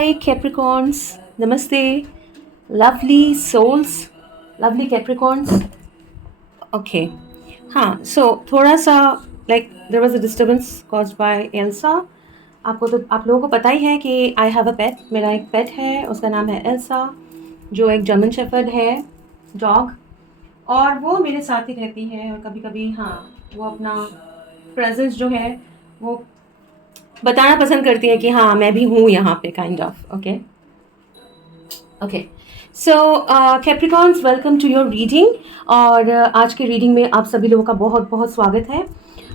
Hi Capricorns, Namaste, lovely souls, lovely Capricorns. Okay, हाँ, so थोड़ा सा like there was a disturbance caused by Elsa. आपको तो आप लोगों को पता ही है कि I have a pet, मेरा एक पेट है, उसका नाम है एल्सा, जो एक जर्मन शेफर्ड है, डॉग, और वो मेरे साथ ही रहती है और कभी कभी हाँ वो अपना प्रेजेंस जो है वो बताना पसंद करती है कि हाँ मैं भी हूँ यहाँ पे kind of okay okay so Capricorns welcome to your reading और आज के रीडिंग में आप सभी लोगों का बहुत बहुत स्वागत है।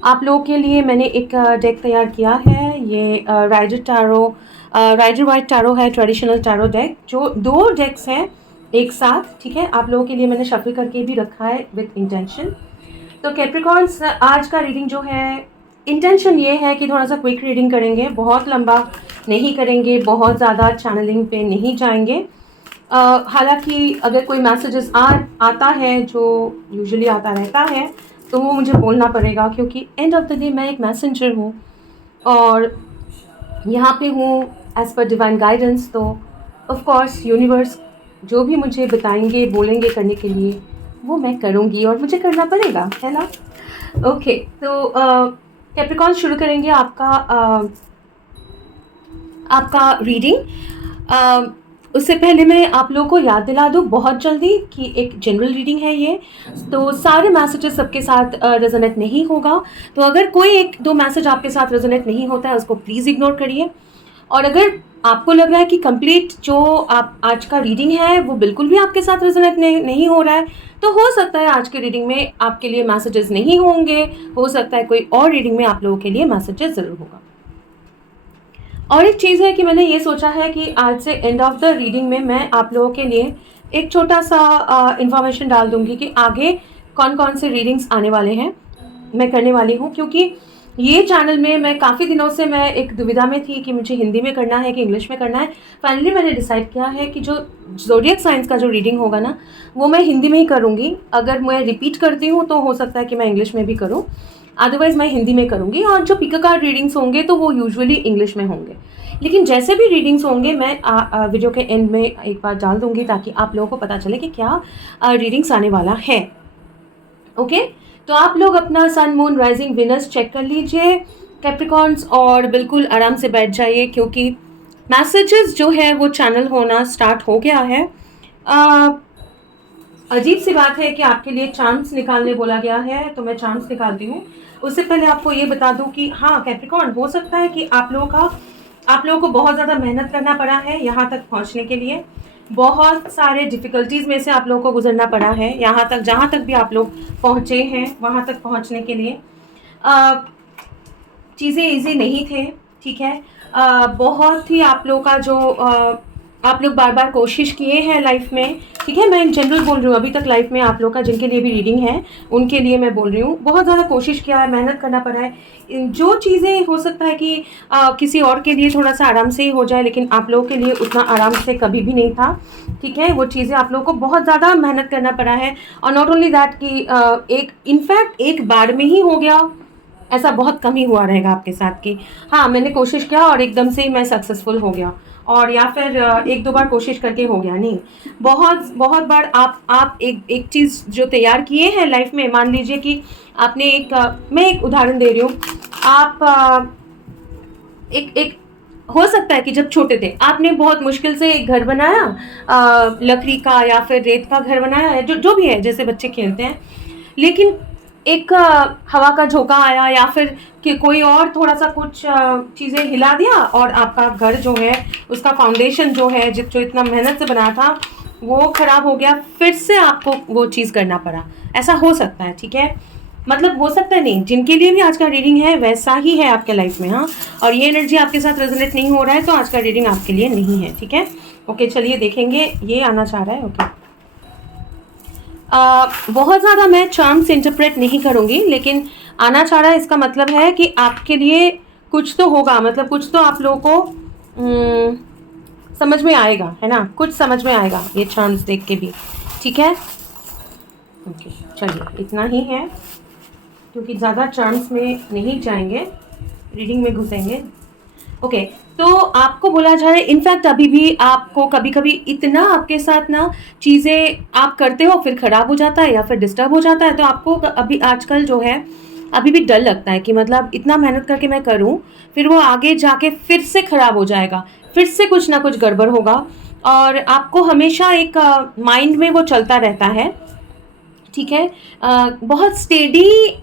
आप लोगों के लिए मैंने एक डेक तैयार किया है। ये राइडर वाइट टैरो है, ट्रेडिशनल टैरो डेक, जो 2 डेक्स हैं एक साथ। ठीक है, आप लोगों के लिए मैंने शफल करके भी रखा है विथ इंटेंशन। तो कैप्रिकॉन्स आज का रीडिंग जो है इंटेंशन ये है कि थोड़ा सा क्विक रीडिंग करेंगे, बहुत लंबा नहीं करेंगे, बहुत ज़्यादा चैनलिंग पे नहीं जाएंगे। हालांकि अगर कोई मैसेजेस आता है जो यूजुअली आता रहता है तो वो मुझे बोलना पड़ेगा, क्योंकि एंड ऑफ द डे मैं एक मैसेंजर हूँ और यहाँ पे हूँ एज पर डिवाइन गाइडेंस। तो ऑफ कोर्स यूनिवर्स जो भी मुझे बताएंगे बोलेंगे करने के लिए वो मैं करूँगी और मुझे करना पड़ेगा, है ना। ओके, तो कैप्रिकॉन शुरू करेंगे आपका रीडिंग। उससे पहले मैं आप लोगों को याद दिला दूँ बहुत जल्दी कि एक जनरल रीडिंग है ये, तो सारे मैसेजेस सबके साथ रेजोनेट नहीं होगा। तो अगर कोई 1-2 मैसेज आपके साथ रेजोनेट नहीं होता है उसको प्लीज़ इग्नोर करिए। और अगर आपको लग रहा है कि कंप्लीट जो आप आज का रीडिंग है वो बिल्कुल भी आपके साथ रेजोनेट नहीं हो रहा है, तो हो सकता है आज के रीडिंग में आपके लिए मैसेजेस नहीं होंगे, हो सकता है कोई और रीडिंग में आप लोगों के लिए मैसेजेस ज़रूर होगा। और एक चीज़ है कि मैंने ये सोचा है कि आज से एंड ऑफ द रीडिंग में मैं आप लोगों के लिए एक छोटा सा इन्फॉर्मेशन डाल दूंगी कि आगे कौन कौन से रीडिंग्स आने वाले हैं, मैं करने वाली हूँ। क्योंकि ये चैनल में मैं काफ़ी दिनों से मैं एक दुविधा में थी कि मुझे हिंदी में करना है कि इंग्लिश में करना है। फाइनली मैंने डिसाइड किया है कि जो ज़ोडिएक साइंस का जो रीडिंग होगा ना वो मैं हिंदी में ही करूँगी। अगर मैं रिपीट करती हूँ तो हो सकता है कि मैं इंग्लिश में भी करूँ, अदरवाइज़ मैं हिंदी में करूँगी। और जो पिका कार्ड रीडिंग्स होंगे तो वो यूजुअली इंग्लिश में होंगे, लेकिन जैसे भी रीडिंग्स होंगे मैं वीडियो के एंड में एक बार डाल दूँगी ताकि आप लोगों को पता चले कि क्या रीडिंग्स आने वाला है। ओके, तो आप लोग अपना sun moon rising winners check कर लीजिए कैप्रिकॉन्स और बिल्कुल आराम से बैठ जाइए, क्योंकि मैसेजेस जो है वो चैनल होना स्टार्ट हो गया है। अजीब सी बात है कि आपके लिए चांस निकालने बोला गया है, तो मैं चांस निकालती हूँ। उससे पहले आपको ये बता दूँ कि हाँ कैप्रिकॉन, हो सकता है कि आप लोगों को बहुत ज़्यादा मेहनत करना पड़ा है यहाँ तक पहुँचने के लिए। बहुत सारे डिफ़िकल्टीज़ में से आप लोगों को गुजरना पड़ा है यहाँ तक, जहाँ तक भी आप लोग पहुँचे हैं वहाँ तक पहुँचने के लिए। चीज़ें ईजी नहीं थे, ठीक है। बहुत ही आप लोगों का जो आप लोग बार बार कोशिश किए हैं लाइफ में, ठीक है। मैं इन जनरल बोल रही हूँ, अभी तक लाइफ में आप लोग का जिनके लिए भी रीडिंग है उनके लिए मैं बोल रही हूँ। बहुत ज़्यादा कोशिश किया है, मेहनत करना पड़ा है। जो चीज़ें हो सकता है कि किसी और के लिए थोड़ा सा आराम से ही हो जाए, लेकिन आप लोगों के लिए उतना आराम से कभी भी नहीं था, ठीक है। वो चीज़ें आप लोगों को बहुत ज़्यादा मेहनत करना पड़ा है। और नॉट ओनली दैट कि इनफैक्ट एक बार में ही हो गया, ऐसा बहुत कम ही हुआ रहेगा आपके साथ कि हाँ मैंने कोशिश किया और एकदम से ही मैं सक्सेसफुल हो गया, और या फिर 1-2 बार कोशिश करके हो गया। नहीं, बहुत बहुत बार आप एक चीज़ जो तैयार किए हैं लाइफ में, मान लीजिए कि आपने मैं एक उदाहरण दे रही हूँ। आप एक हो सकता है कि जब छोटे थे आपने बहुत मुश्किल से एक घर बनाया, लकड़ी का या फिर रेत का घर बनाया, जो भी है जैसे बच्चे खेलते हैं, लेकिन एक हवा का झोंका आया या फिर कि कोई और थोड़ा सा कुछ चीज़ें हिला दिया और आपका घर जो है उसका फाउंडेशन जो है जो इतना मेहनत से बना था वो ख़राब हो गया, फिर से आपको वो चीज़ करना पड़ा। ऐसा हो सकता है, ठीक है। मतलब हो सकता है नहीं, जिनके लिए भी आज का रीडिंग है वैसा ही है आपके लाइफ में, हाँ। और ये एनर्जी आपके साथ रेजोनेट नहीं हो रहा है तो आज का रीडिंग आपके लिए नहीं है, ठीक है। ओके, चलिए देखेंगे ये आना चाह रहा है। ओके, बहुत ज़्यादा मैं चार्म्स इंटरप्रेट नहीं करूँगी, लेकिन आना चाह रहा है इसका मतलब है कि आपके लिए कुछ तो होगा, मतलब कुछ तो आप लोगों को समझ में आएगा, है ना, कुछ समझ में आएगा ये चार्म्स देख के भी, ठीक है। ओके, चलिए इतना ही है, क्योंकि ज़्यादा चार्म्स में नहीं जाएंगे, रीडिंग में घुसेंगे। ओके, तो आपको बोला जाए, इनफैक्ट अभी भी आपको कभी कभी इतना आपके साथ ना चीज़ें आप करते हो फिर खराब हो जाता है या फिर डिस्टर्ब हो जाता है, तो आपको अभी आजकल जो है अभी भी डर लगता है कि मतलब इतना मेहनत करके मैं करूं, फिर वो आगे जाके फिर से खराब हो जाएगा, फिर से कुछ ना कुछ गड़बड़ होगा। और आपको हमेशा एक माइंड में वो चलता रहता है। ठीक है। बहुत स्टेडी,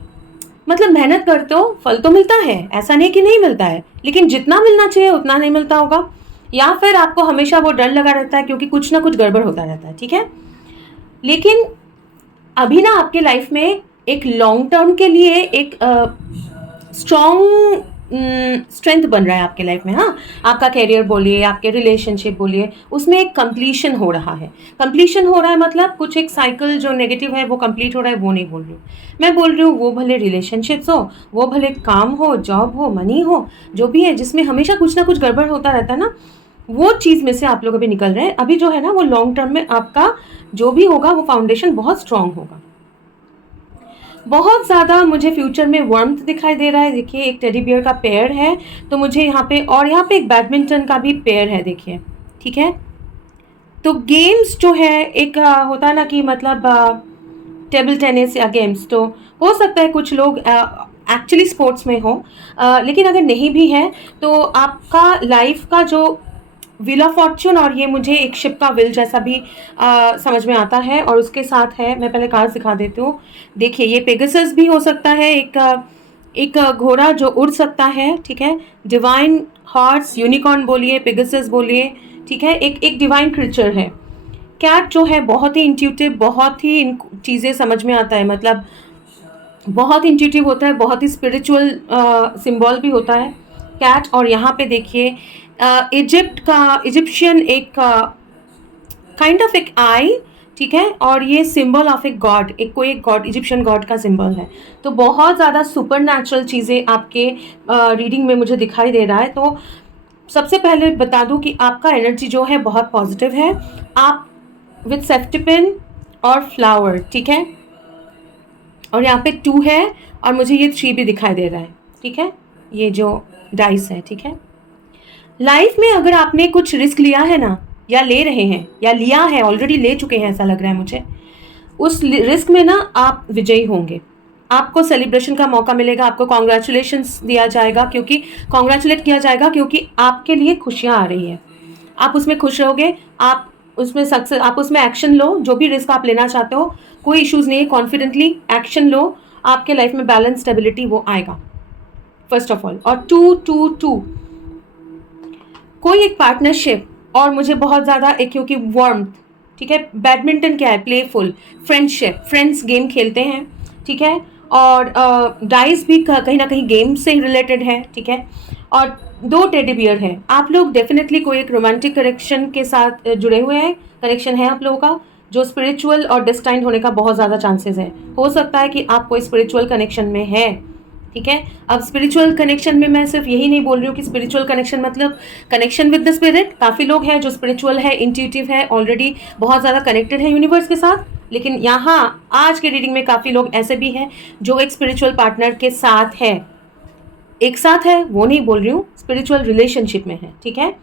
मतलब मेहनत करते हो फल तो मिलता है, ऐसा नहीं कि नहीं मिलता है, लेकिन जितना मिलना चाहिए उतना नहीं मिलता होगा, या फिर आपको हमेशा वो डर लगा रहता है क्योंकि कुछ ना कुछ गड़बड़ होता रहता है। ठीक है। लेकिन अभी ना आपके लाइफ में एक लॉन्ग टर्म के लिए एक स्ट्रॉन्ग स्ट्रेंथ बन रहा है आपके लाइफ में। हाँ, आपका कैरियर बोलिए, आपके रिलेशनशिप बोलिए, उसमें एक कंप्लीशन हो रहा है। कंप्लीशन हो रहा है मतलब कुछ एक साइकिल जो नेगेटिव है वो कंप्लीट हो रहा है, वो नहीं बोल रही हूँ मैं। बोल रही हूँ वो भले रिलेशनशिप्स हो, वो भले काम हो, जॉब हो, मनी हो, जो भी है जिसमें हमेशा कुछ ना कुछ गड़बड़ होता रहता है ना, वो चीज़ में से आप लोग अभी निकल रहे हैं। अभी जो है ना वो लॉन्ग टर्म में आपका जो भी होगा वो फाउंडेशन बहुत स्ट्रांग होगा। बहुत ज़्यादा मुझे फ्यूचर में वार्मथ दिखाई दे रहा है। देखिए एक टेडी बियर का पेयर है, तो मुझे यहाँ पे, और यहाँ पे एक बैडमिंटन का भी पेयर है, देखिए। ठीक है। तो गेम्स जो है एक होता है ना कि मतलब टेबल टेनिस या गेम्स, तो हो सकता है कुछ लोग एक्चुअली स्पोर्ट्स में हो, लेकिन अगर नहीं भी है तो आपका लाइफ का जो व्हील ऑफ फॉर्च्यून, और ये मुझे एक शिप का व्हील जैसा भी समझ में आता है, और उसके साथ है, मैं पहले कार्ड दिखा देती हूँ। देखिए ये पेगासस भी हो सकता है, एक घोड़ा जो उड़ सकता है। ठीक है। डिवाइन हॉर्स, यूनिकॉर्न बोलिए, पेगासस बोलिए। ठीक है। एक एक डिवाइन क्रिएचर है। कैट जो है बहुत ही इंट्यूटिव, बहुत ही इन चीज़ें समझ में आता है, मतलब बहुत इंट्यूटिव होता है, बहुत ही स्पिरिचुअल सिंबल भी होता है कैट। और यहाँ पे देखिए इजिप्ट का, इजिप्शियन एक काइंड ऑफ एक आई। ठीक है। और ये सिंबल ऑफ एक गॉड, एक कोई एक गॉड, इजिप्शियन गॉड का सिंबल है। तो बहुत ज़्यादा सुपर नेचुरल चीज़ें आपके रीडिंग में मुझे दिखाई दे रहा है। तो सबसे पहले बता दूं कि आपका एनर्जी जो है बहुत पॉजिटिव है। आप विथ सेफ्टी पिन और फ्लावर। ठीक है। और यहाँ पे 2 है, और मुझे ये 3 भी दिखाई दे रहा है। ठीक है। ये जो डाइस है। ठीक है। लाइफ में अगर आपने कुछ रिस्क लिया है ना, या ले रहे हैं, या लिया है, ऑलरेडी ले चुके हैं ऐसा लग रहा है मुझे, उस रिस्क में ना आप विजयी होंगे। आपको सेलिब्रेशन का मौका मिलेगा, आपको कॉन्ग्रेचुलेशंस दिया जाएगा, क्योंकि कॉन्ग्रेचुलेट किया जाएगा क्योंकि आपके लिए खुशियाँ आ रही हैं। आप उसमें खुश रहोगे, आप उसमें सक्सेस, आप उसमें एक्शन लो, जो भी रिस्क आप लेना चाहते हो, कोई इश्यूज नहीं है, कॉन्फिडेंटली एक्शन लो, आपके लाइफ में बैलेंस, स्टेबिलिटी वो आएगा फर्स्ट ऑफ ऑल। और 2 कोई एक पार्टनरशिप, और मुझे बहुत ज़्यादा एक, क्योंकि वार्मथ। ठीक है। बैडमिंटन क्या है, प्लेफुल फ्रेंडशिप, फ्रेंड्स गेम खेलते हैं। ठीक है। और डाइस भी कहीं ना कहीं गेम से ही रिलेटेड है। ठीक है। और 2 टेडी बियर है, आप लोग डेफिनेटली कोई एक रोमांटिक कनेक्शन के साथ जुड़े हुए हैं, कनेक्शन है आप लोगों का, जो स्पिरिचुअल और डिस्टाइंड होने का बहुत ज़्यादा चांसेस है। हो सकता है कि आप कोई स्पिरिचुअल कनेक्शन में है। ठीक है। अब स्पिरिचुअल कनेक्शन में मैं सिर्फ यही नहीं बोल रही हूँ कि स्पिरिचुअल कनेक्शन मतलब कनेक्शन विद द स्पिरिट। काफ़ी लोग हैं जो स्पिरिचुअल है, इंट्यूटिव है, ऑलरेडी बहुत ज़्यादा कनेक्टेड है यूनिवर्स के साथ। लेकिन यहाँ आज के रीडिंग में काफ़ी लोग ऐसे भी हैं जो एक स्पिरिचुअल पार्टनर के साथ है, एक साथ है वो नहीं बोल रही हूँ, स्पिरिचुअल रिलेशनशिप में है। ठीक है।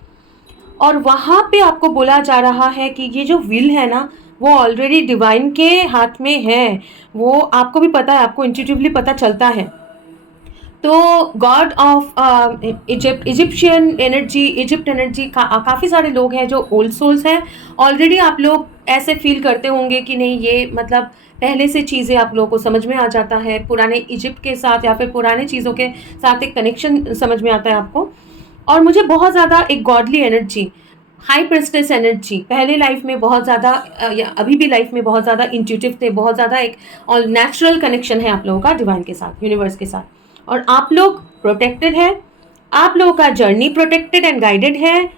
और वहाँ पे आपको बोला जा रहा है कि ये जो विल है ना, वो ऑलरेडी डिवाइन के हाथ में है। वो आपको भी पता है, आपको इंट्यूटिवली पता चलता है। तो God of Egypt, Egyptian energy, Egypt energy काफ़ी सारे लोग हैं जो ओल्ड सोल्स हैं। ऑलरेडी आप लोग ऐसे फील करते होंगे कि नहीं, ये मतलब पहले से चीज़ें आप लोगों को समझ में आ जाता है, पुराने इजिप्ट के साथ या फिर पुराने चीज़ों के साथ एक कनेक्शन समझ में आता है आपको। और मुझे बहुत ज़्यादा एक godly energy, high priestess energy, पहले लाइफ में बहुत ज़्यादा या अभी भी लाइफ में बहुत ज़्यादा इंट्यूटिव थे, बहुत ज़्यादा एक और नेचुरल कनेक्शन है आप लोगों का डिवाइन के साथ, यूनिवर्स के साथ। और आप लोग प्रोटेक्टेड है, आप लोगों का जर्नी प्रोटेक्टेड एंड गाइडेड है।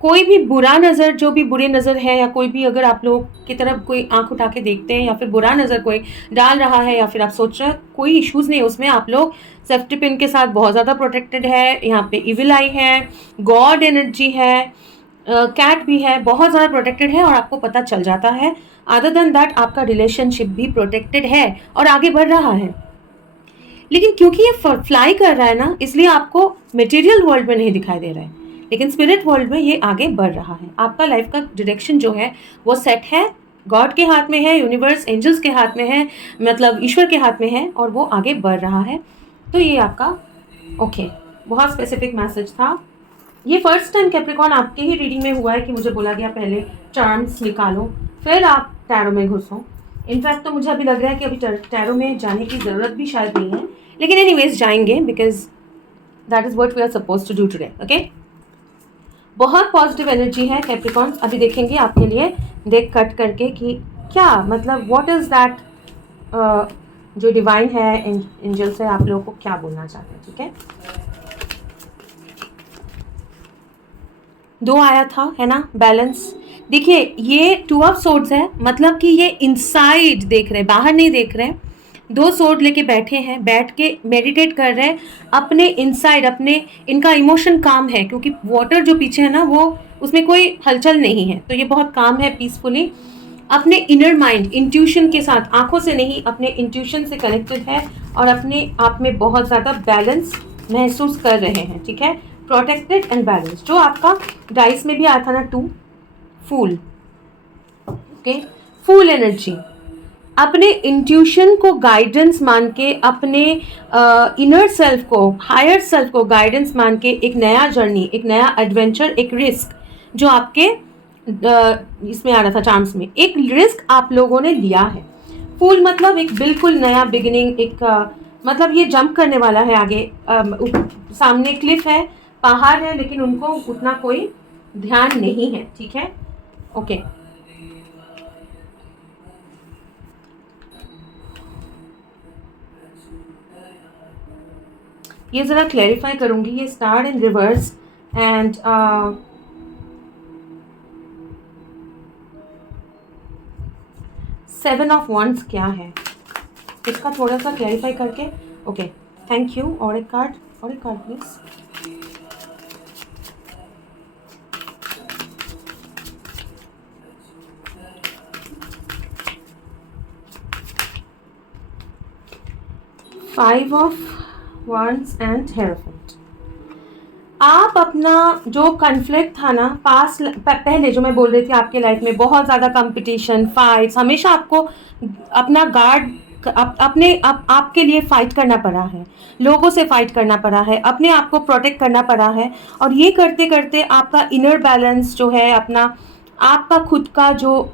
कोई भी बुरा नज़र, जो भी बुरी नज़र है, या कोई भी अगर आप लोग की तरफ कोई आंख उठा के देखते हैं या फिर बुरा नज़र कोई डाल रहा है या फिर आप सोच रहे हैं, कोई इश्यूज़ नहीं, उसमें आप लोग सेफ्टी पिन के साथ बहुत ज़्यादा प्रोटेक्टेड है। यहाँ पे इविल आई है, गॉड एनर्जी है, कैट भी है, बहुत ज़्यादा प्रोटेक्टेड है और आपको पता चल जाता है। अदर देन दैट आपका रिलेशनशिप भी प्रोटेक्टेड है और आगे बढ़ रहा है। लेकिन क्योंकि ये फ्लाई कर रहा है ना, इसलिए आपको मटेरियल वर्ल्ड में नहीं दिखाई दे रहा है, लेकिन स्पिरिट वर्ल्ड में ये आगे बढ़ रहा है। आपका लाइफ का डायरेक्शन जो है वो सेट है, गॉड के हाथ में है, यूनिवर्स एंजल्स के हाथ में है, मतलब ईश्वर के हाथ में है, और वो आगे बढ़ रहा है। तो ये आपका बहुत स्पेसिफिक मैसेज था। ये फर्स्ट टाइम कैप्रिकॉर्न आपके ही रीडिंग में हुआ है कि मुझे बोला गया पहले चार्म्स निकालो फिर आप टैरो में घुसो। इनफैक्ट तो मुझे अभी लग रहा है कि अभी टैरो में जाने की ज़रूरत भी शायद नहीं है, लेकिन एनीवेज जाएंगे because that is what we are suppose to do today. Okay, बहुत पॉजिटिव एनर्जी है कैप्रिकॉर्न। अभी देखेंगे आपके लिए देख कट करके कि क्या मतलब व्हाट इज़ दैट जो डिवाइन है एंजल से आप लोगों को क्या बोलना चाहते हैं। ठीक है, 2 आया था, है ना, बैलेंस। देखिए ये 2 ऑफ सोर्ड्स है, मतलब कि ये इनसाइड देख रहे हैं, बाहर नहीं देख रहे हैं। 2 सोर्ड लेके बैठे हैं, बैठ के मेडिटेट कर रहे हैं अपने इनसाइड, अपने इनका इमोशन काम है क्योंकि वाटर जो पीछे है ना वो उसमें कोई हलचल नहीं है, तो ये बहुत काम है, पीसफुली अपने इनर माइंड इंट्यूशन के साथ, आंखों से नहीं, अपने इंट्यूशन से कनेक्टेड है और अपने आप में बहुत ज़्यादा बैलेंस महसूस कर रहे हैं। ठीक है, प्रोटेक्टेड एंड बैलेंस। जो आपका डाइस में भी आया था ना 2 फूल, ओके, फूल एनर्जी। अपने इंट्यूशन को गाइडेंस मान के, अपने इनर सेल्फ को, हायर सेल्फ को गाइडेंस मान के एक नया जर्नी, एक नया एडवेंचर, एक रिस्क जो आपके इसमें आ रहा था चार्म्स में, एक रिस्क आप लोगों ने लिया है। फूल मतलब एक बिल्कुल नया बिगिनिंग, एक मतलब ये जंप करने वाला है आगे। सामने क्लिफ है, पहाड़ है, लेकिन उनको उतना कोई ध्यान नहीं है। ठीक है, ओके। ये ज़रा क्लैरिफाई करूंगी, ये star in reverse and seven of wands क्या है, इसका थोड़ा सा क्लैरिफाई करके। Okay, thank you. और एक card please. Five of wands and hierophant. आप अपना जो कन्फ्लिक्ट था ना पास पहले जो मैं बोल रही थी, आपके लाइफ में बहुत ज़्यादा कंपटीशन, फाइट्स, हमेशा आपको अपना गार्ड आपके लिए फाइट करना पड़ा है, लोगों से फाइट करना पड़ा है, अपने आप को प्रोटेक्ट करना पड़ा है। और ये करते करते आपका इनर बैलेंस जो है, अपना आपका खुद का जो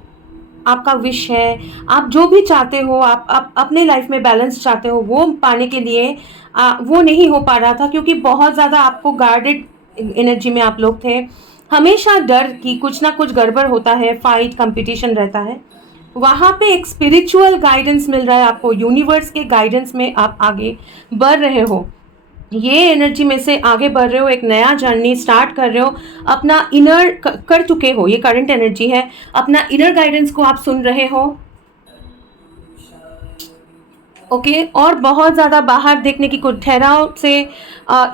आपका विश है, आप जो भी चाहते हो, आप अपने लाइफ में बैलेंस चाहते हो, वो पाने के लिए वो नहीं हो पा रहा था क्योंकि बहुत ज़्यादा आपको गार्डेड एनर्जी में आप लोग थे। हमेशा डर कि कुछ ना कुछ गड़बड़ होता है, फाइट, कंपटीशन रहता है। वहाँ पे एक स्पिरिचुअल गाइडेंस मिल रहा है आपको, यूनिवर्स के गाइडेंस में आप आगे बढ़ रहे हो, ये एनर्जी में से आगे बढ़ रहे हो, एक नया जर्नी स्टार्ट कर रहे हो, अपना इनर कर चुके हो, ये करंट एनर्जी है। अपना इनर गाइडेंस को आप सुन रहे हो, ओके, और बहुत ज़्यादा बाहर देखने की कुछ ठहराव से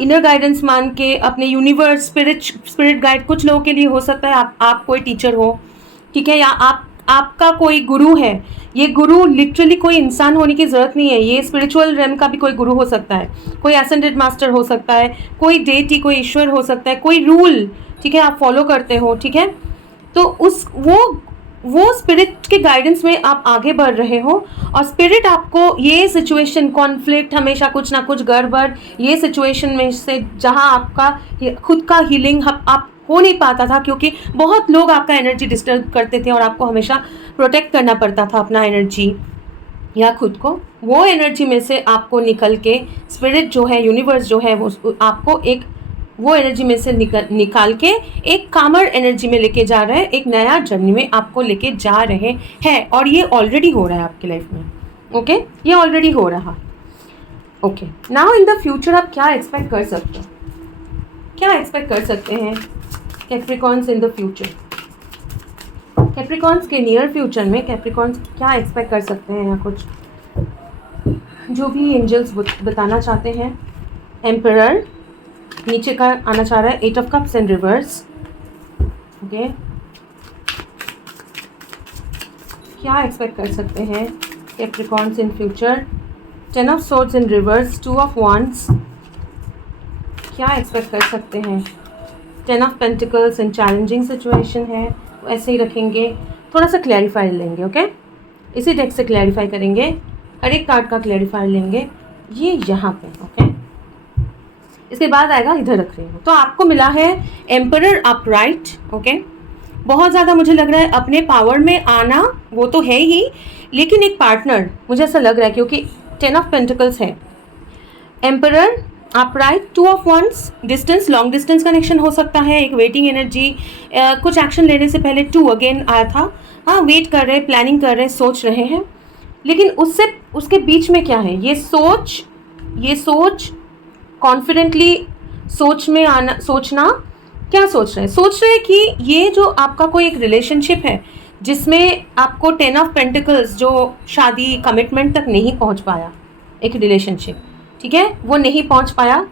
इनर गाइडेंस मान के अपने यूनिवर्स, स्पिरिट गाइड, कुछ लोगों के लिए हो सकता है आप कोई टीचर हो, ठीक है, या आपका कोई गुरु है। ये गुरु लिटरली कोई इंसान होने की ज़रूरत नहीं है, ये स्पिरिचुअल रेम का भी कोई गुरु हो सकता है, कोई एसेंडेड मास्टर हो सकता है, कोई डेटी, कोई ईश्वर हो सकता है, कोई रूल, ठीक है, आप फॉलो करते हो। ठीक है, तो वो स्पिरिट के गाइडेंस में आप आगे बढ़ रहे हो और स्पिरिट आपको ये सिचुएशन, कॉन्फ्लिक्ट, हमेशा कुछ ना कुछ गड़बड़, ये सिचुएशन में से जहाँ आपका खुद का हीलिंग आप हो नहीं पाता था क्योंकि बहुत लोग आपका एनर्जी डिस्टर्ब करते थे और आपको हमेशा प्रोटेक्ट करना पड़ता था अपना एनर्जी या खुद को, वो एनर्जी में से आपको निकल के स्पिरिट जो है, यूनिवर्स जो है, वो आपको एक वो एनर्जी में से निकाल के एक कामर एनर्जी में लेके जा रहे हैं, एक नया जर्नी में आपको लेके जा रहे हैं। और ये ऑलरेडी हो रहा है आपकी लाइफ में, ओके, ये ऑलरेडी हो रहा। Okay, now in the future आप क्या एक्सपेक्ट कर सकते हो, क्या एक्सपेक्ट कर सकते हैं Capricorns in the future? Capricorns के नियर फ्यूचर में कैप्रिकॉर्न्स क्या एक्सपेक्ट कर सकते हैं, या कुछ जो भी एंजल्स बताना चाहते हैं। एम्परर नीचे का आना चाह रहा है, 8 of cups in reverse, okay, क्या एक्सपेक्ट कर सकते हैं Capricorns in future? 10 of swords in reverse, 2 of wands, क्या एक्सपेक्ट कर सकते हैं ten of pentacles and challenging situation है, तो ऐसे ही रखेंगे। थोड़ा सा क्लैरिफाई लेंगे, ओके, इसी डेक से क्लैरिफाई करेंगे, हर एक कार्ड का क्लैरिफाई लेंगे, ये यहाँ पे, ओके। इसके बाद आएगा, इधर रख रही हूँ, तो आपको मिला है एम्परर अपराइट, ओके। बहुत ज़्यादा मुझे लग रहा है अपने पावर में आना, वो तो है ही, लेकिन एक पार्टनर मुझे ऐसा लग रहा है, क्योंकि टेन ऑफ पेंटिकल्स है, emperor upright, two of wands, distance, long distance connection हो सकता है, एक वेटिंग एनर्जी, कुछ एक्शन लेने से पहले टू अगेन आया था, हाँ, वेट कर रहे, प्लानिंग कर रहे, सोच रहे हैं, लेकिन उससे उसके बीच में क्या है, ये सोच कॉन्फिडेंटली सोच में आना, सोचना, क्या सोच रहे हैं, सोच रहे हैं कि ये जो आपका कोई एक रिलेशनशिप है जिसमें आपको टेन ऑफ पेंटिकल्स, जो शादी कमिटमेंट तक नहीं पहुंच पाया, एक रिलेशनशिप, ठीक है, वो नहीं पहुंच पाया,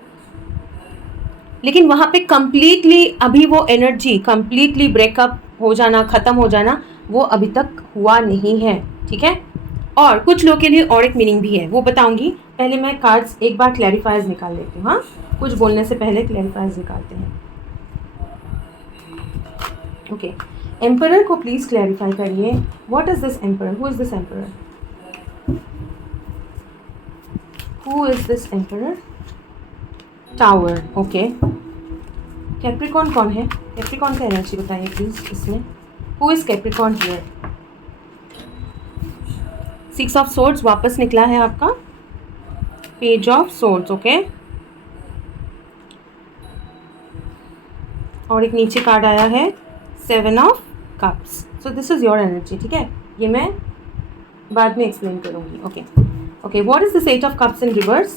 लेकिन वहाँ पे कंप्लीटली अभी वो एनर्जी कंप्लीटली ब्रेकअप हो जाना, ख़त्म हो जाना, वो अभी तक हुआ नहीं है, ठीक है। और कुछ लोगों के लिए और एक मीनिंग भी है, वो बताऊंगी, पहले मैं कार्ड्स एक बार क्लैरिफायर्स निकाल लेती हूँ, हाँ, कुछ बोलने से पहले क्लैरिफायर्स निकालते हैं, ओके। एम्परर को प्लीज क्लैरिफाई करिए, what is this emperor, who is this emperor, who is this emperor, tower, okay. Capricorn कौन है, कैप्रिकॉन का एनर्जी बताइए प्लीज इसमें, who is Capricorn here, six of swords वापस निकला है आपका, पेज ऑफ सोर्ड्स, ओके, और एक नीचे कार्ड आया है seven of cups, so this is your energy, ठीक है, ये मैं बाद में एक्सप्लेन करूंगी, okay okay. What is this eight of cups in reverse,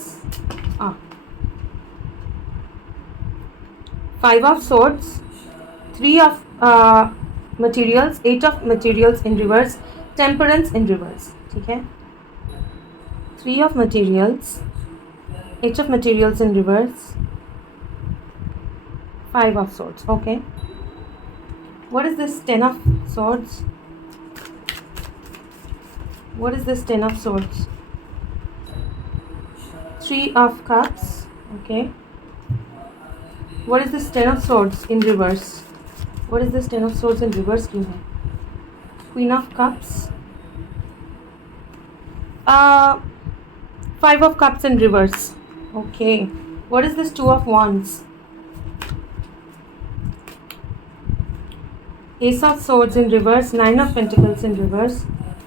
five of swords, three of materials, eight of materials in reverse, temperance in reverse, ठीक है, three of materials, eight of materials in reverse, five of swords, okay. What is this ten of swords, what is this ten of swords, three of cups, okay. What is this ten of swords in reverse, what is this ten of swords in reverse क्यों है, queen of cups, five of cups in reverse, okay. What is this two of wands, ace of swords in reverse, nine of pentacles in reverse,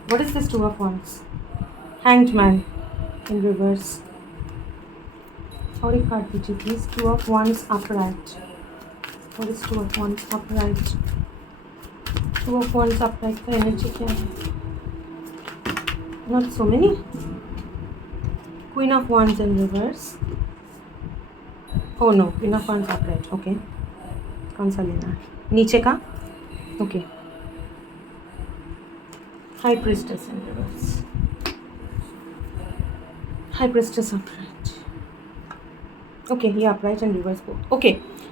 what is this two of wands, hanged man in reverse, और एक card दीजिए please, to of wands upright, what is two of wands upright, to of wands upright का energy क्या है, not so many, queen of wands in reverse, oh no, queen of wands upright, okay, कौन सा लेना है, नीचे का, okay, high priestess in reverse, high priestess upright, okay, ये upright and reverse both, okay.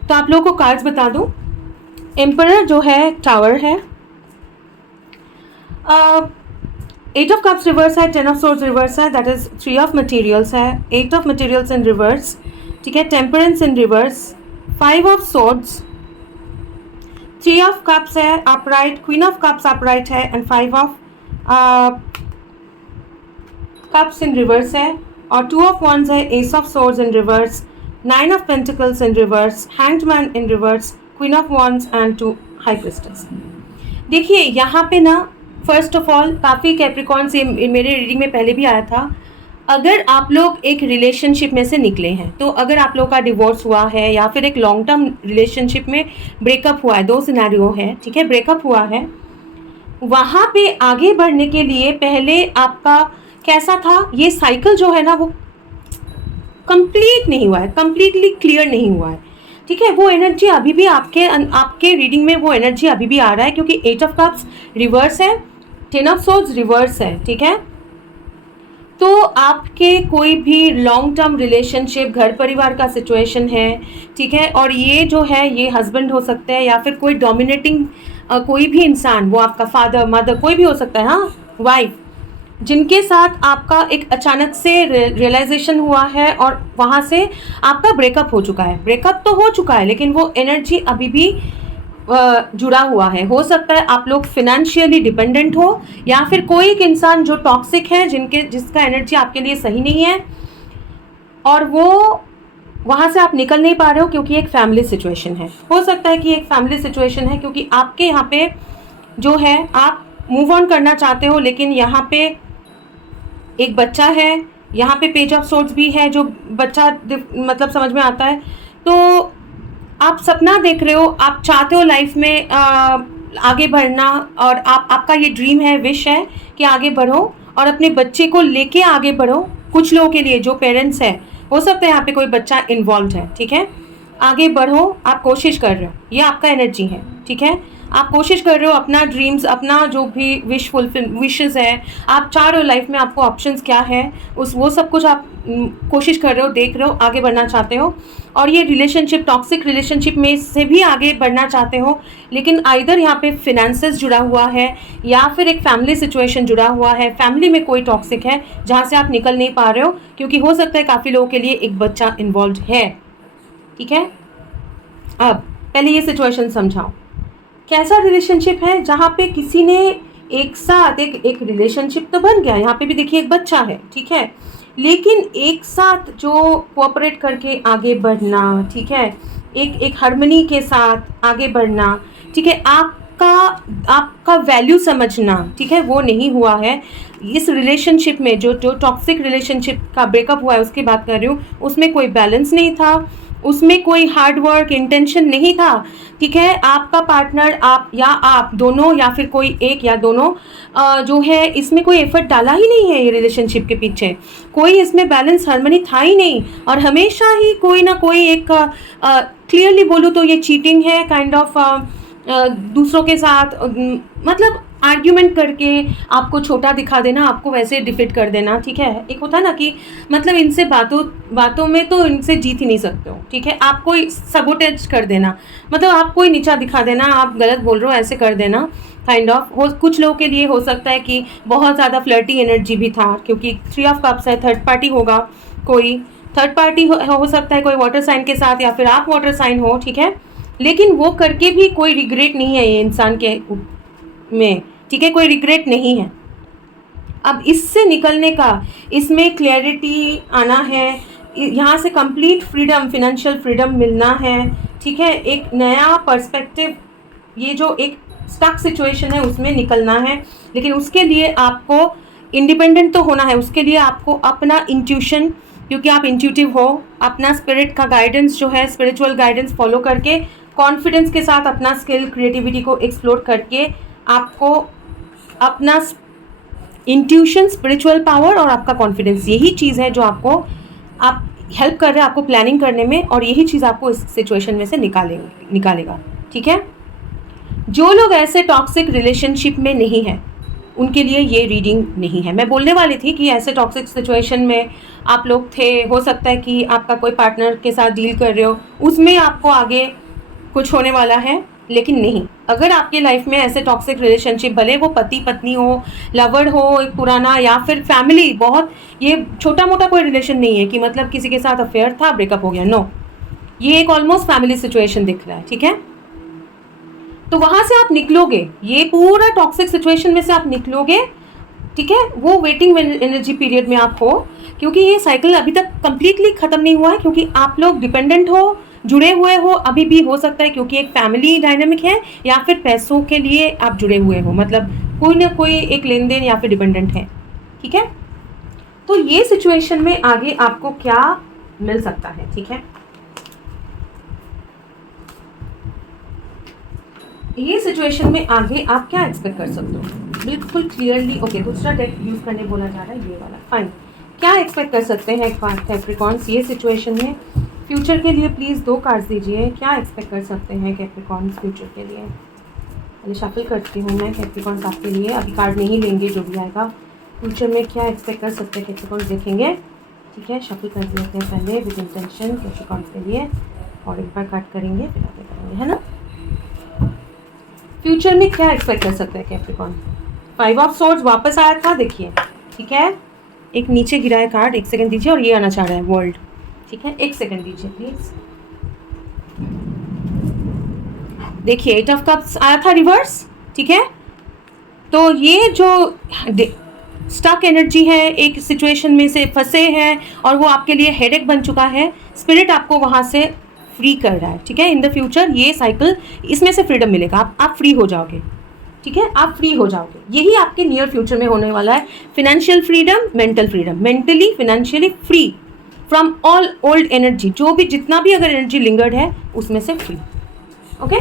तो आप लोगों को कार्ड्स बता दूं, एम्परर जो है टावर है, एट ऑफ कप्स रिवर्स है, टेन ऑफ सोर्ड्स रिवर्स है, that is three of materials है, eight of materials in reverse, ठीक है, temperance in reverse, five of swords, three of cups है upright, queen of cups upright है, and five of cups in reverse है, और two of wands है, ace of swords in reverse, nine of pentacles in reverse, hanged man in reverse, queen of wands and two high priestess. देखिए यहाँ पे ना, first of all काफ़ी Capricorn से मेरे रीडिंग में पहले भी आया था, अगर आप लोग एक रिलेशनशिप में से निकले हैं, तो अगर आप लोग का डिवोर्स हुआ है या फिर एक लॉन्ग टर्म रिलेशनशिप में ब्रेकअप हुआ है, दो सिनेरियो है, ठीक है, ब्रेकअप हुआ है, वहाँ पे आगे बढ़ने के लिए पहले आपका कैसा था, ये साइकिल जो है ना वो कंप्लीट नहीं हुआ है, कंप्लीटली क्लियर नहीं हुआ है, ठीक है, वो एनर्जी अभी भी आपके रीडिंग में वो एनर्जी अभी भी आ रहा है, क्योंकि एट ऑफ कप्स रिवर्स है, टेन ऑफ सोर्ड्स रिवर्स है, ठीक है। तो आपके कोई भी लॉन्ग टर्म रिलेशनशिप, घर परिवार का सिचुएशन है, ठीक है, और ये जो है ये हस्बैंड हो सकता है या फिर कोई डोमिनेटिंग कोई भी इंसान, वो आपका फादर मदर कोई भी हो सकता है, हाँ, वाइफ, जिनके साथ आपका एक अचानक से रियलाइजेशन हुआ है और वहाँ से आपका ब्रेकअप हो चुका है। ब्रेकअप तो हो चुका है लेकिन वो एनर्जी अभी भी जुड़ा हुआ है। हो सकता है आप लोग फिनेंशियली डिपेंडेंट हो, या फिर कोई एक इंसान जो टॉक्सिक है, जिसका एनर्जी आपके लिए सही नहीं है, और वो वहाँ से आप निकल नहीं पा रहे हो क्योंकि एक फैमिली सिचुएशन है। हो सकता है कि एक फैमिली सिचुएशन है क्योंकि आपके यहाँ पे जो है आप मूव ऑन करना चाहते हो, लेकिन यहाँ पे एक बच्चा है, यहाँ पे पेज ऑफ सोर्ड्स भी है, जो बच्चा मतलब समझ में आता है। तो आप सपना देख रहे हो, आप चाहते हो लाइफ में आगे बढ़ना, और आपका ये ड्रीम है, विश है कि आगे बढ़ो और अपने बच्चे को लेके आगे बढ़ो। कुछ लोगों के लिए जो पेरेंट्स है, हो सकता है यहाँ पे कोई बच्चा इन्वॉल्व है, ठीक है, आगे बढ़ो, आप कोशिश कर रहे हो, ये आपका एनर्जी है, ठीक है। आप कोशिश कर रहे हो अपना ड्रीम्स, अपना जो भी विशेस है, आप चाह रहे हो लाइफ में, आपको ऑप्शंस क्या है वो सब कुछ आप कोशिश कर रहे हो, देख रहे हो, आगे बढ़ना चाहते हो। और ये रिलेशनशिप, टॉक्सिक रिलेशनशिप में से भी आगे बढ़ना चाहते हो, लेकिन आइदर यहाँ पे फिनेंसेस जुड़ा हुआ है या फिर एक फैमिली सिचुएशन जुड़ा हुआ है, फैमिली में कोई टॉक्सिक है जहाँ से आप निकल नहीं पा रहे हो, क्योंकि हो सकता है काफ़ी लोगों के लिए एक बच्चा इन्वॉल्व है, ठीक है। अब पहले ये सिचुएशन समझाओ, कैसा रिलेशनशिप है जहाँ पे किसी ने एक साथ एक रिलेशनशिप तो बन गया, यहाँ पे भी देखिए एक बच्चा है, ठीक है, लेकिन एक साथ जो कोऑपरेट करके आगे बढ़ना, ठीक है, एक हार्मनी के साथ आगे बढ़ना, ठीक है, आपका वैल्यू समझना, ठीक है, वो नहीं हुआ है इस रिलेशनशिप में। जो टॉक्सिक रिलेशनशिप का ब्रेकअप हुआ है उसकी बात कर रही हूँ, उसमें कोई बैलेंस नहीं था, उसमें कोई हार्ड वर्क इंटेंशन नहीं था, ठीक है। आपका पार्टनर, आप दोनों या फिर कोई एक या दोनों जो है, इसमें कोई एफर्ट डाला ही नहीं है, ये रिलेशनशिप के पीछे कोई इसमें बैलेंस हार्मनी था ही नहीं, और हमेशा ही कोई ना कोई एक क्लियरली बोलूँ तो ये चीटिंग है, काइंड ऑफ दूसरों के साथ मतलब आर्ग्यूमेंट करके आपको छोटा दिखा देना, आपको वैसे डिफीट कर देना, ठीक है। एक होता है ना कि मतलब इनसे बातों में तो इनसे जीत ही नहीं सकते हो, ठीक है, आपको सबोटेज कर देना, मतलब आपको ही नीचा दिखा देना, आप गलत बोल रहे हो ऐसे कर देना, काइंड ऑफ। कुछ लोगों के लिए हो सकता है कि बहुत ज़्यादा फ्लर्टी एनर्जी भी था, क्योंकि 3 ऑफ कप्स है, थर्ड पार्टी होगा, कोई थर्ड पार्टी हो सकता है, कोई वाटर साइन के साथ, या फिर आप वाटर साइन हो, ठीक है, लेकिन वो करके भी कोई रिग्रेट नहीं है ये इंसान के में, ठीक है, कोई रिग्रेट नहीं है। अब इससे निकलने का, इसमें क्लैरिटी आना है, यहाँ से कंप्लीट फ्रीडम, फिनेंशियल फ्रीडम मिलना है, ठीक है, एक नया पर्सपेक्टिव, ये जो एक स्टक सिचुएशन है उसमें निकलना है। लेकिन उसके लिए आपको इंडिपेंडेंट तो होना है, उसके लिए आपको अपना इंट्यूशन, क्योंकि आप इंट्यूटिव हो, अपना स्पिरिट का गाइडेंस जो है, स्पिरिचुअल गाइडेंस फॉलो करके, कॉन्फिडेंस के साथ अपना स्किल, क्रिएटिविटी को एक्सप्लोर करके, आपको अपना इंट्यूशन, स्पिरिचुअल पावर और आपका कॉन्फिडेंस, यही चीज़ है जो आपको आप हेल्प कर रहे हैं आपको प्लानिंग करने में, और यही चीज़ आपको इस सिचुएशन में से निकालेगा, ठीक है। जो लोग ऐसे टॉक्सिक रिलेशनशिप में नहीं है उनके लिए ये रीडिंग नहीं है। मैं बोलने वाली थी कि ऐसे टॉक्सिक सिचुएशन में आप लोग थे, हो सकता है कि आपका कोई पार्टनर के साथ डील कर रहे हो, उसमें आपको आगे कुछ होने वाला है, लेकिन नहीं। अगर आपके लाइफ में ऐसे टॉक्सिक रिलेशनशिप, भले वो पति पत्नी हो, लवर हो एक पुराना, या फिर फैमिली, बहुत ये छोटा मोटा कोई रिलेशन नहीं है कि मतलब किसी के साथ अफेयर था, ब्रेकअप हो गया, नो, ये एक ऑलमोस्ट फैमिली सिचुएशन दिख रहा है, ठीक है। तो वहां से आप निकलोगे, ये पूरा टॉक्सिक सिचुएशन में से आप निकलोगे, ठीक है, वो वेटिंग एनर्जी पीरियड में आप हो, क्योंकि ये साइकिल अभी तक कंप्लीटली खत्म नहीं हुआ है, क्योंकि आप लोग डिपेंडेंट हो, जुड़े हुए हो, अभी भी हो सकता है क्योंकि एक फैमिली डायनामिक है, या फिर पैसों के लिए आप जुड़े हुए हो, मतलब कोई ना कोई एक लेन देन या फिर डिपेंडेंट है, ठीक है। तो ये सिचुएशन में आगे आपको क्या मिल सकता है, ठीक है, ये सिचुएशन में आगे आप क्या एक्सपेक्ट कर सकते हो, बिल्कुल क्लियरली। ओके, दूसरा डेक यूज करने बोला जा रहा है, ये वाला, फाइन। क्या एक्सपेक्ट कर सकते हैं कैप्रिकॉर्न्स ये सिचुएशन में, फ्यूचर के लिए प्लीज़ 2 कार्ड्स दीजिए। क्या एक्सपेक्ट कर सकते हैं कैप्रिकॉर्न्स फ्यूचर के लिए। पहले शफल करती हूँ मैं कैप्रिकॉर्न्स आपके लिए, अभी कार्ड नहीं लेंगे, जो भी आएगा। फ्यूचर में क्या एक्सपेक्ट कर सकते हैं कैप्रिकॉर्न्स देखेंगे, ठीक है। शफल कर लेते हैं पहले विद इंटेंशन कैप्रिकॉर्न्स के लिए, और एक बार कार्ड करेंगे फिर आगे करेंगे, है ना। फ्यूचर में क्या एक्सपेक्ट कर सकते हैं कैप्रिकॉर्न। 5 ऑफ सोर्ड्स वापस आया था, देखिए ठीक है, एक नीचे गिरा है कार्ड, एक सेकंड दीजिए, और ये आना चाह रहा है वर्ल्ड। ठीक है, एक सेकंड दीजिए प्लीज। देखिए 8 ऑफ कप्स आया था रिवर्स। ठीक है, तो ये जो स्टक एनर्जी है, एक सिचुएशन में से फंसे हैं और वो आपके लिए हेडेक बन चुका है, स्पिरिट आपको वहाँ से फ्री कर रहा है। ठीक है, इन द फ्यूचर ये साइकिल, इसमें से फ्रीडम मिलेगा, आप फ्री हो जाओगे। ठीक है, आप फ्री हो जाओगे, यही आपके नियर फ्यूचर में होने वाला है। Financial freedom, mental freedom, mentally financially free from all old energy, जो भी जितना भी अगर एनर्जी लिंगर्ड है उसमें से फ्री। ओके,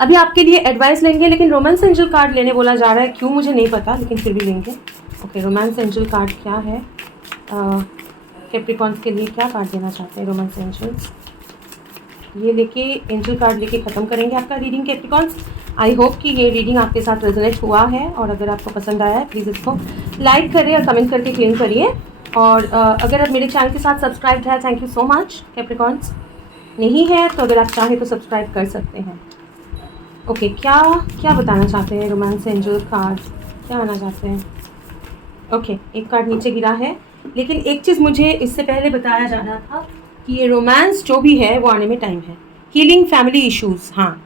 अभी आपके लिए एडवाइस लेंगे, लेकिन रोमांस एंजल कार्ड लेने बोला जा रहा है, क्यों मुझे नहीं पता, लेकिन फिर भी लेंगे। ओके, रोमांस एंजल कार्ड क्या है, कैप्रिकॉन्स के लिए क्या कार्ड देना चाहते हैं रोमांस एंजल्स? ये लेके एंजल कार्ड लेके ख़त्म करेंगे आपका रीडिंग कैप्रिकॉन्स। आई होप कि ये रीडिंग आपके साथ रेजोनेट हुआ है, और अगर आपको पसंद आया है प्लीज़ इसको लाइक करिए और कमेंट करके क्लेम करिए। और अगर आप मेरे चैनल के साथ सब्सक्राइब है, thank you so much. Capricorns नहीं है तो अगर आप चाहें तो सब्सक्राइब कर सकते हैं। ओके, क्या क्या बताना चाहते हैं रोमांस एंजल कार्ड, क्या आना चाहते हैं? ओके, एक कार्ड नीचे गिरा है, लेकिन एक चीज़ मुझे इससे पहले बताया जा रहा था कि ये रोमांस जो भी है वो आने में टाइम है। हीलिंग फैमिली इश्यूज, हाँ,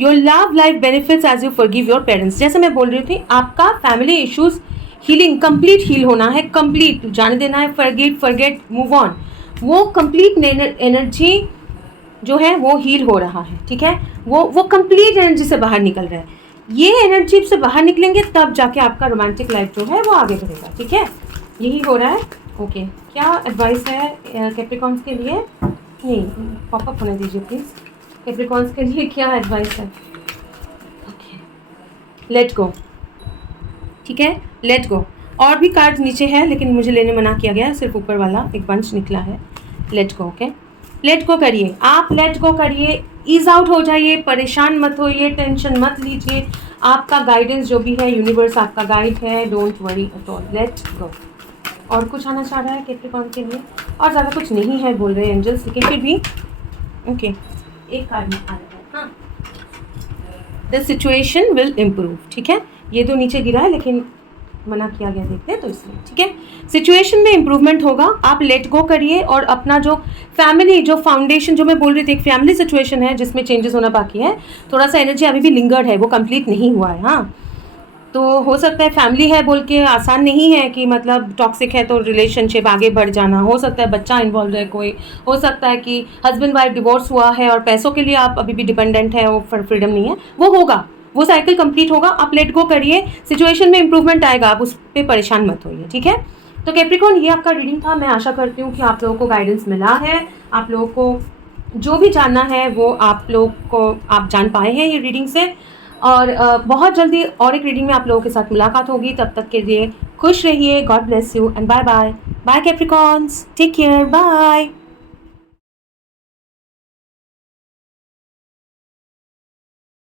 your love life benefits as you forgive your parents. जैसे मैं बोल रही थी, आपका family issues healing complete heal होना है, कंप्लीट जाने देना है, फॉरगेट मूव ऑन, वो कंप्लीट एनर्जी जो है वो हील हो रहा है। ठीक है, वो कंप्लीट एनर्जी से बाहर निकल रहा है। ये एनर्जी से बाहर निकलेंगे तब जाके आपका रोमांटिक लाइफ जो है वो आगे बढ़ेगा। ठीक है, यही हो रहा है। ओके, क्या एडवाइस है कैप्रिकॉन्स के लिए? नहीं, पॉपअप होने दीजिए प्लीज़। कैप्रिकॉन्स के लिए क्या एडवाइस है? Okay, let go. ठीक है, लेट गो। और भी कार्ड नीचे है, लेकिन मुझे लेने मना किया गया, सिर्फ ऊपर वाला एक बंच निकला है। Let go. Okay, let go करिए, आप लेट गो करिए, ईज आउट हो जाइए, परेशान मत होइए, टेंशन मत लीजिए। आपका गाइडेंस जो भी है, यूनिवर्स आपका गाइड है, don't worry at all, let go. और कुछ आना चाह रहा है कैप्रिकॉर्न के लिए? और ज़्यादा कुछ नहीं है बोल रहे हैं एंजल्स, लेकिन फिर भी ओके, एक कार्ड आ रहा है। हाँ, द सिचुएशन विल इम्प्रूव। ठीक है, ये तो नीचे गिरा है लेकिन मना किया गया, देखते हैं तो इसलिए। ठीक है, सिचुएशन में इम्प्रूवमेंट होगा, आप लेट गो करिए। और अपना जो फैमिली, जो फाउंडेशन जो मैं बोल रही थी, एक फैमिली सिचुएशन है जिसमें चेंजेस होना बाकी है, थोड़ा सा एनर्जी अभी भी लिंगर्ड है, वो कंप्लीट नहीं हुआ है। हाँ, तो हो सकता है फैमिली है बोल के आसान नहीं है कि मतलब टॉक्सिक है तो रिलेशनशिप आगे बढ़ जाना, हो सकता है बच्चा इन्वॉल्व है कोई, हो सकता है कि हस्बैंड वाइफ डिवोर्स हुआ है और पैसों के लिए आप अभी भी डिपेंडेंट है, वो फ्रीडम नहीं है, वो होगा, वो साइकिल कंप्लीट होगा। आप लेट गो करिए, सिचुएशन में इंप्रूवमेंट आएगा, आप उस पर परेशान मत होइए। ठीक है, तो कैप्रिकॉर्न ये आपका रीडिंग था। मैं आशा करती हूँ कि आप लोगों को गाइडेंस मिला है, आप लोगों को जो भी जानना है वो आप लोग को आप जान पाए हैं ये रीडिंग से। और बहुत जल्दी और एक रीडिंग में आप लोगों के साथ मुलाकात होगी, तब तक के लिए खुश रहिए, God bless you and bye bye. Bye Capricorns, take care, bye.